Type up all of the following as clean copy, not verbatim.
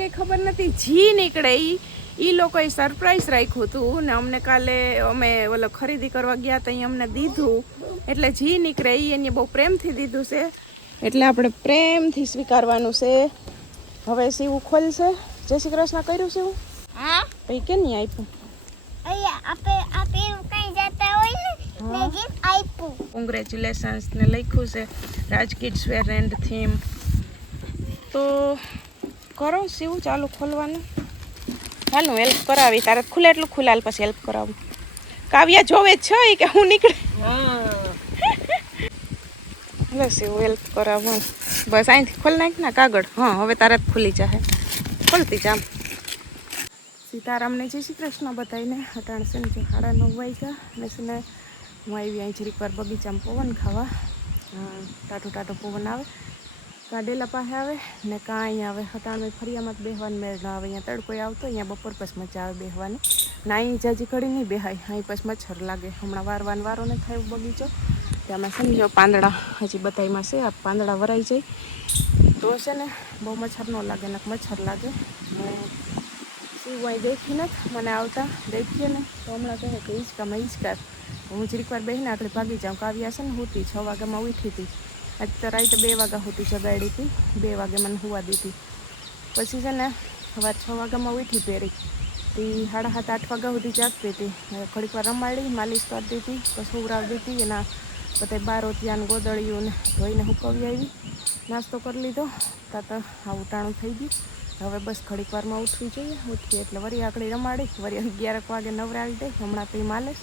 કઈ ખબર નથી જી નીકળે ઈ લોકોએ સરપ્રાઈઝ રાખ્યું હતું ને અમને કાલે અમે ઓલો ખરીદી કરવા ગયા તો અહીં અમને દીધું એટલે જી નીકળે એને બહુ પ્રેમથી દીધું છે એટલે આપણે પ્રેમથી સ્વીકારવાનું છે. હવે શિવ ખોલશે. જય શ્રી કૃષ્ણ કર્યું છે હું હા પછી કે નહીં આપ્યું કોંગ્રેચ્યુલેશન્સ ને લખ્યું છે રાજ કિડ્સ વેર એન્ડ થીમ. તો કરો શિવ ચાલુ ખોલવાનું. હાલ હું હેલ્પ કરાવી તારે ખુલે એટલું ખુલાલ પછી હેલ્પ કરાવું. કાવ્યા જોવે છે કે હું નીકળે એટલે શિવ હેલ્પ કરાવું બસ અહીંથી ખોલ નાખ ના કાગળ. હા હવે તારે જ ખુલી જાહે ખોલતી જામ. સીતારામને જય શ્રી કૃષ્ણ બધાઈને. અટાણ છે ને 9:30 વાગ્યા ને છે ને હું આવી અહીં જરીક વાર બગીચામાં પવન ખાવા. ટાટો ટાટો પવન આવે કાઢેલા પાસે આવે ને કાંઈ આવે. હટાણ ફરિયામાં જ બેહવાનું મેળ ન આવે. અહીંયા તડકો આવતો અહીંયા બપોર પછી મજા આવે બેહવાની ના. અહીં જાજી ઘડી નહીં બેહાય અહીં પછી મચ્છર લાગે. હમણાં વારવાનો વારો ને થાય બગીચો ત્યાંમાં સમજો પાંદડા હજી બધામાં છે. આ પાંદડા વરાઈ જાય તો છે ને બહુ મચ્છર ન લાગે ને મચ્છર લાગે. શું અહીં દેખી નથી મને આવતા દેખીએ ને તો હમણાં કહે કે હિંચકામાં હિંચકાર. હું જરીક વાર બેહીને આગળ ભાગી જાઉં. કાવ્યા છે ને હોતી 6 વાગ્યામાં ઉઠી હતી. આજ તો રાતે 2 વાગ્યા સુધી જગાડી હતી. 2 વાગે મને હુવા દીધી પછી છે ને સવાર 6 વાગ્યામાં ઉઠી પહેરી તે 7:30 8 વાગ્યા સુધી જાગતી હતી. ઘડીક વાર રમાડી માલિશ કરી દીધી પછી ઉરાવી દીધી. એના બધા બારોતિયાને ગોદળીયું ને ધોઈને હુકવી આવી. નાસ્તો કરી લીધો તા તો આવું ટાણું થઈ ગયું. હવે બસ ઘડીક વારમાં ઉઠવી જોઈએ. ઉઠીએ એટલે વળી આકડી રમાડી વળી 11 વાગે નવરાવી દઈ. હમણાં તો એ માલિશ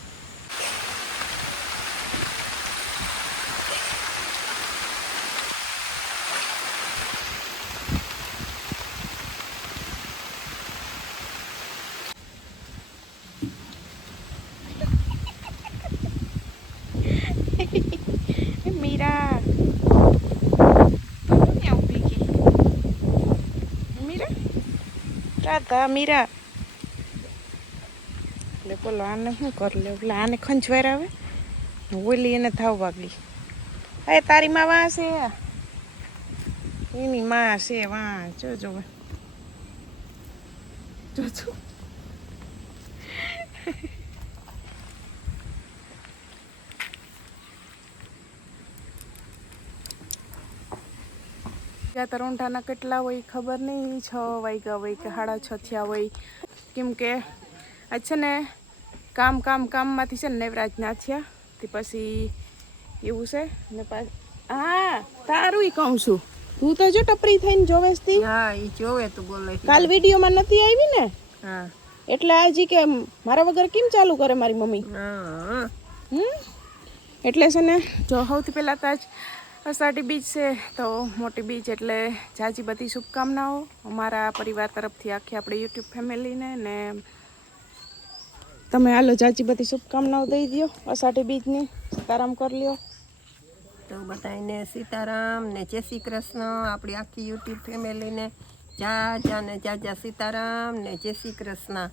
મીરા મીરા રાધા મીરા એટલે બોલો આને શું કરી લે. એટલે આને ખંજવાર આવે ઓલી એને ધાવ વાગી. હવે તારી માં વાં છે એની માં છે વાં જોજો જોજો. તરોંઠાના કેટલા હોય ખબર નહીં. 6 વાગ્યા હોય કે 6:30 થયા હોય કેમ કે આજ છે ને કામમાંથી છે ને નવરાજ ના થયા તે પછી એવું છે ને હા તારું કહું છું. તું તો જો ટપરી થઈને જોવેસ તી. હા ઈ જોવે તું બોલે. કાલ વિડીયોમાં નથી આવી ને હા એટલે આજી કે મારા વગર કેમ ચાલુ કરે મારી મમ્મી. હા એટલે છે ને જો સૌથી પહેલા તો આજ અષાઢી બીજ છે તો મોટી બીજ એટલે જાજી બધી શુભકામનાઓ અમારા પરિવાર તરફથી આખી આપણે યુટ્યુબ ફેમિલીને ને તમે હાલો જાજી બધી શુભકામનાઓ દઈ દો અષાઢી બીજની. સીતારામ કરી લ્યો તો બધાને સીતારામ ને જય શ્રી કૃષ્ણ. આપણી આખી યુટ્યુબ ફેમિલીને જાજા સીતારામ ને જય શ્રી કૃષ્ણ.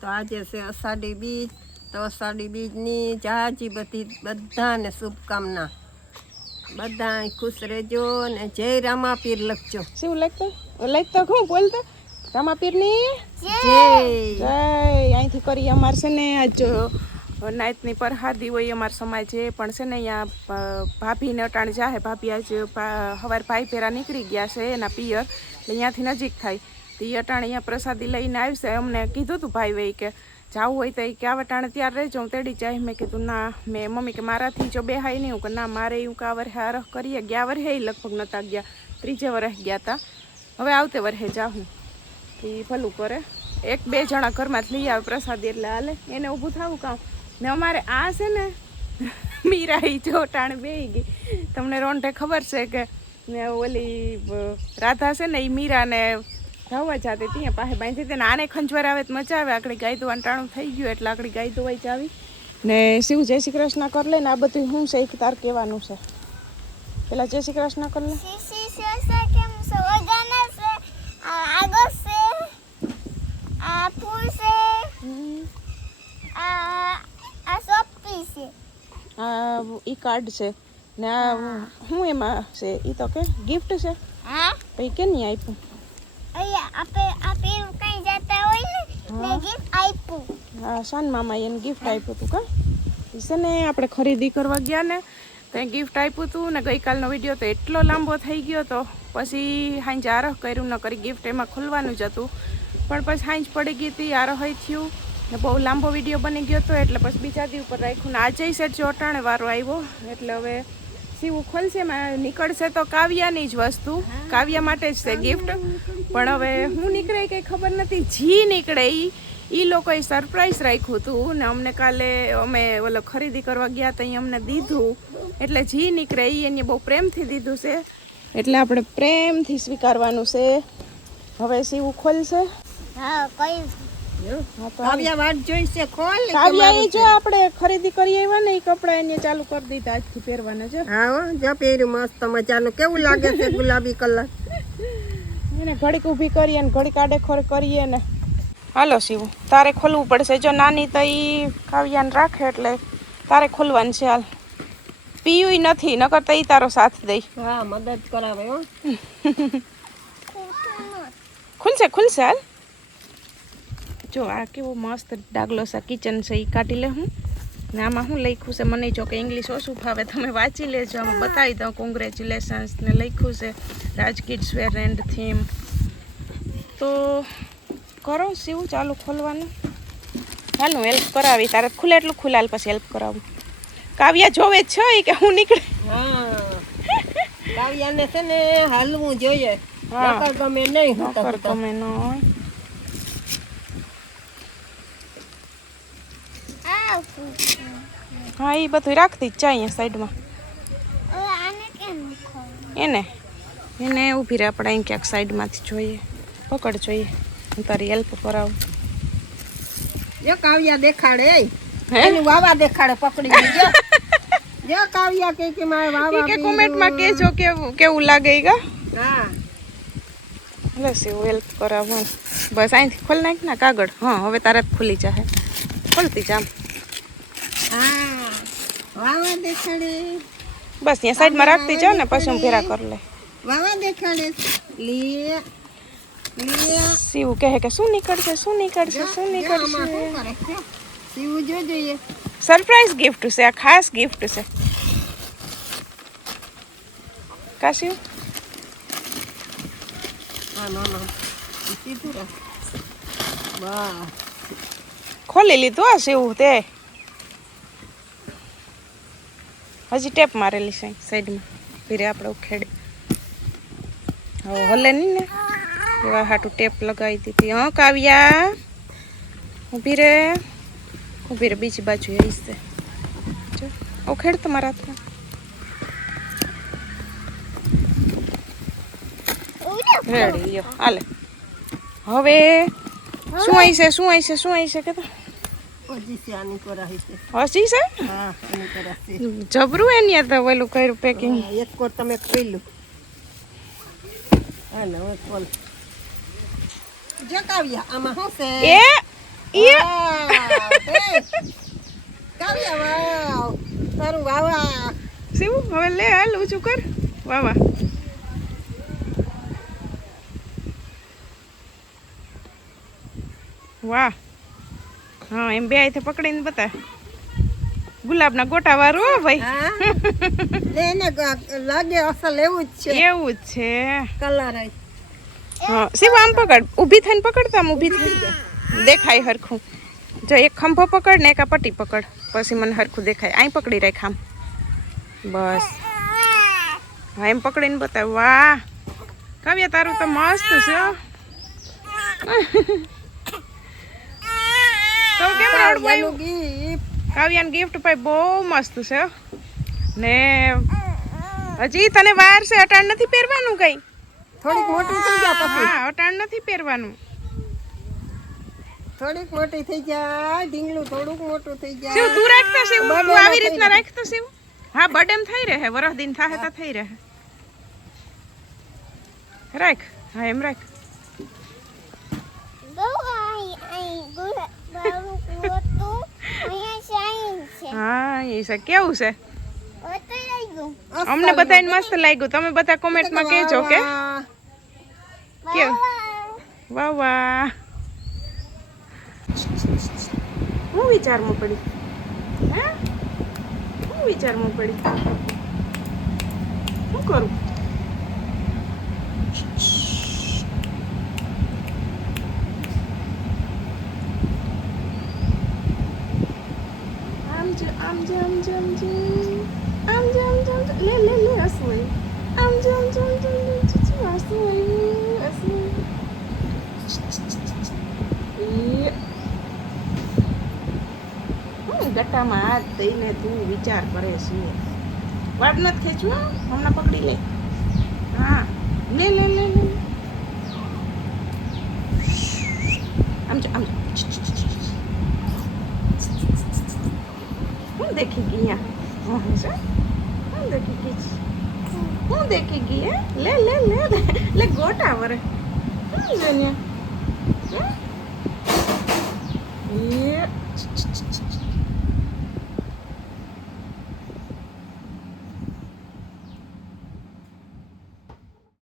તો આજે છે અષાઢી બીજ તો અષાઢી બીજની જાજી બધાને શુભકામના. બધા ખુશ રહેજો ને જય રામાપીર લખજો. શું લખતો હું બોલતો રામાપીરની જય જય. અહીંથી કરી અમારે છે ને આજ નાઈટની પરહાદી હોય અમારા સમાજે પણ છે ને અહીંયા ભાભીને અટાણ જાહે. ભાભી આજ સવાર ભાઈ ફેરા નીકળી ગયા છે એના પિયર એટલે અહીંયાથી નજીક થાય તો એ અટાણ અહીંયા પ્રસાદી લઈને આવશે. અમને કીધું હતું ભાઈ ભાઈ કે જાવું હોય તો એ કે આ ટાણે ત્યાર રહેજો હું તેડી જાય. મેં કીધું ના મેં મમ્મી કે મારાથી જો બેહાય નહીં. હું કે ના મારે એવું કે આ વર્ષે આરહ કરીએ. ગયા વર્ષે એ લગભગ નહોતા ગયા 3 વર્ષ ગયા હતા. હવે આવતે વર્ષે જાઉં એ ભલું કરે. 1-2 જણા ઘરમાં જ લઈ આવે પ્રસાદી એટલે હાલે એને ઊભું થવું કામ ને. અમારે આ છે ને મીરા એ જો ટાણે બેહી ગઈ. તમને રોંઢે ખબર છે કે ઓલી રાધા છે ને એ મીરાને ધાવવા જાતી ત્યાં પાસે બાંધી હતી ને આને ખંજવાર આવે તો મજા આવે. આકડી ગાય તો અંટાણું થઈ ગયું એટલે આકડી ગાય તો વાય જાવી ને. શિવ જય શ્રી કૃષ્ણ કર લે ને. આ બધું શું છે તાર કહેવાનું છે. પેલા જય શ્રી કૃષ્ણ કર લે. ઈ કાર્ડ છે ને શું એમાં છે. ઈ તો કે ગિફ્ટ છે પછી કે નહીં આપ્યું. હા શાન મામા એને ગિફ્ટ આપ્યું હતું કા ઈ છે ને આપણે ખરીદી કરવા ગયા ને તો ગિફ્ટ આપ્યું હતું ને ગઈકાલનો વિડીયો તો એટલો લાંબો થઈ ગયો તો પછી હાંજ આરહ કર્યું ન કરી ગિફ્ટ એમાં ખુલવાનું જ હતું પણ પછી હાંજ પડી ગઈ હતી આરહ થયું ને બહુ લાંબો વિડીયો બની ગયો હતો એટલે પછી બીજા દી ઉપર રાખ્યું ને આજે સેટ જો અટાણે વારો આવ્યો એટલે હવે સીવું ખોલશે એમાં નીકળશે તો કાવ્યાની જ વસ્તુ કાવ્યા માટે જ છે ગિફ્ટ પણ હવે હું નીકળે કંઈ ખબર નથી જી નીકળે એ લોકોએ સરપ્રાઈઝ રાખ્યું હતું ને અમને કાલે અમે ઓલો ખરીદી કરવા ગયા તો અહીં અમને દીધું એટલે જી નીકળે એને બહુ પ્રેમથી દીધું છે એટલે આપણે પ્રેમથી સ્વીકારવાનું છે હવે સીવું ખોલશે કાવ્યા વાટ જોઈશે ખોલ કાવ્યા એ જો આપણે ખરીદી કરી આવ્યા ને એ કપડા એને ચાલુ કરી દીધા આજથી પહેરવાના જો હા હો જો પહેર્યું મસ્ત મજાનું કેવું લાગે છે ગુલાબી કલર એને ઘડીક ઊભી કરીએ ને ઘડીક આડેખોર કરીએ ને હાલો શિવું તારે ખોલવું પડશે જો નાની તો એ કાવ્યાને રાખે એટલે તારે ખોલવાનું છે હાલ પીયું નથી નકર તો એ તારો સાથ દઈ હા મદદ કરાવે હો ખુલશે ખુલશે હાલ જો આ કેવો મસ્ત ડાગલો છે કિચન છે એ કાઢી લે હું ને આમાં શું લખ્યું છે મને જો કે ઇંગ્લિશ ઓછું ફાવે તમે વાંચી લેજો આમાં બતાવી દઉં કોંગ્રેચ્યુલેશન્સ ને લખ્યું છે રાજ કિડ્સ વેર એન્ડ થીમ તો કરો શિવ ચાલુ ખોલવાનું હાલ હું હેલ્પ કરાવી તારે ખુલે એટલું ખુલાલ પછી હેલ્પ કરાવું કાવ્યા જોવે જ છે કે હું નીકળે હા કાવ્યાને છે ને હાલવું જોઈએ હા નકર ગમે નહીં નકર ગમે ન હા એ બધું રાખતી જ છે અહીંયા સાઈડમાં એને એને ઊભી રહે આપણે અહીં ક્યાંક સાઈડમાંથી જોઈએ પકડ જોઈએ હું તારી હેલ્પ કરાવું જો કાવ્યા દેખાડે એનું વાવા દેખાડે પકડી જો જો કાવ્યા કે મારે વાવા કે કોમેન્ટમાં કહેજો કેવું લાગે ઈ કા હા લે સીવું હેલ્પ કરાવું બસ અહીંથી ખોલી નાખ ને કાગળ હા હવે તારે જ ખુલી જાહે ખોલતી જામ હા વાવા દેખાડે બસ ત્યાં સાઈડમાં રાખતી જાવ ને પછી હું ભેરા કરી લે વાવા દેખાડે લે લે સીવું કહે કે શું નીકળશે શું નીકળશે શું નીકળશે સીવું જો જોઈએ સરપ્રાઈઝ ગિફ્ટ છે આ ખાસ ગિફ્ટ છે કાશી હા ના સીધું રાખ વાહ ખોલી લીધું આ સીવું તે હજી ટેપ મારેલી છે સાઈડમાં ફીરે આપણે ઉખેડી હવે હલે નહીં ને એવા હાટું ટેપ લગાવી દીધી હા કાવ્યા ઊભી રે બીજી બાજુ આવીશ છે જો ઉખેડ તમારા હાથમાં રેડી યો હાલે હવે શું આવી છે શું આવી છે શું આવી છે કે તો હજી છે આની કરાવી છે હસી છે હા આની કરાવી જબરું એની તો ઓલું કર્યું પેકિંગ એક કોર તમે ખોલ્યું હાલ હવે ખોલ જો કાવ્યા આમાં શું છે એ કાવ્યા વાવ તારું વાવા શિવ હવે લે હાલ ઊંચું કર વાવા વાહ હા એમ બે આઈથી પકડીને બતા ગુલાબના ગોટા વાળું હો ભાઈ એને લાગે અસલ એવું જ છે એવું જ છે કલર હા શિવ આમ પકડ ઊભી થઈને પકડતા આમ ઊભી થઈ જાય દેખાય હરખું જો એક ખંભો પકડ ને એક આ પટ્ટી પકડ પછી મને હરખું દેખાય અહીં પકડી રાખ આમ બસ હા એમ પકડીને બતાવ વાહ કાવ્યા તારું તો મસ્ત છે તો કેમ રડવાયું કાવ્યાની ગિફ્ટ ભાઈ બહુ મસ્ત છે ને હજી તને વાર છે અટાણ નથી પહેરવાનું કઈ થોડીક મોટી થઈ જાય પછી હા અટાણ નથી પહેરવાનું થોડીક મોટી થઈ જાય ઢીંગલું થોડુંક મોટું થઈ જાય શિવ તું રાખતો શિવ તું આવી રીતના રાખતો શિવ હા બડેમ થઈ રહે વરસ દિન થાય તો થઈ રહે રાખ હા એમ રાખ હા એ છે કેવું છે અમને બધાને મસ્ત લાગ્યું તમે બધા કોમેન્ટમાં કહેજો કે કેવું વાહ વાહ. હું વિચારમાં પડી? હે હું વિચારમાં પડી? શું કરું? આમ જ આમ જ આમ જ આમ જ આમ જ આમ જ આમ જ લે લે લે હસવું આમ જ આમ જ આમ જ હસવું હસવું હું ગટ્ટામાં હાથ દઈને તું વિચાર કરે છે. વાળ નથી ખેંચવા, હમણાં પકડી લે. હા લે લે લે લે આમ જો આમ જો. હું દેખી ગઈ અહીંયા હું દેખી ગઈ હું દેખી ગઈ હે લે લે લે લે ગોટા વરે હું જોઈને એ